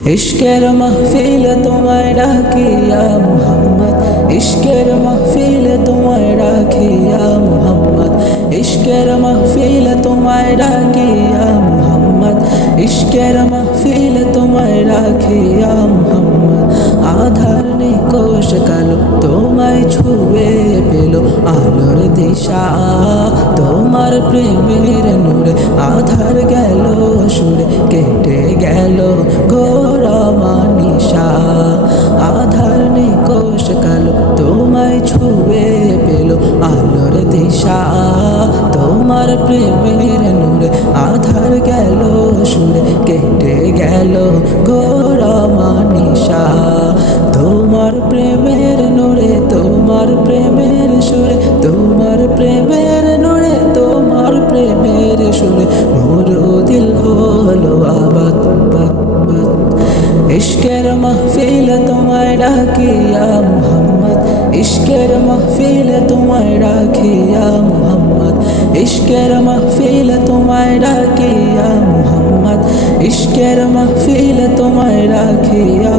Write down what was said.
इश्केर महफिल तुम्हारे डाकिया मोहम्मद, इश्केर महफिल तुम्हारे डाकिया मोहम्मद, इश्केर महफिल तुम्हारे डाकिया मोहम्मद, इश्केर महफिल तुम्हारे डाकिया मोहम्मद। आधार निकोश कालो তোমায় ছুঁয়ে পেল আলোর দিশা, তোমার প্রেমের নূরে আধার গেল সুরে কেটে গেল ঘোর মানিশা। আধার নিকোশ কালো তোমায় ছুঁয়ে পেল আলোর দিশা, তোমার প্রেমের নূরে আধার গেল সুরে কেটে গেল ঘোর মানিশা। তোমার প্রেমের নূরে, তোমার প্রেমের সুরে, তোমার প্রেমের নূরে, তোমার প্রেমের সুরে মোরো দিল হলো আবাদ বাদ বাদ। ইশকের মাহফিল তোমায় ডাকিয়া মোহাম্মদ, ইশকের মাহফিল তোমায় ডাকিয়া মোহাম্মদ, ইশকের মাহফিল তোমায় ডাকিয়া মোহাম্মদ, ইশকের মাহফিল তোমায় ডাকিয়া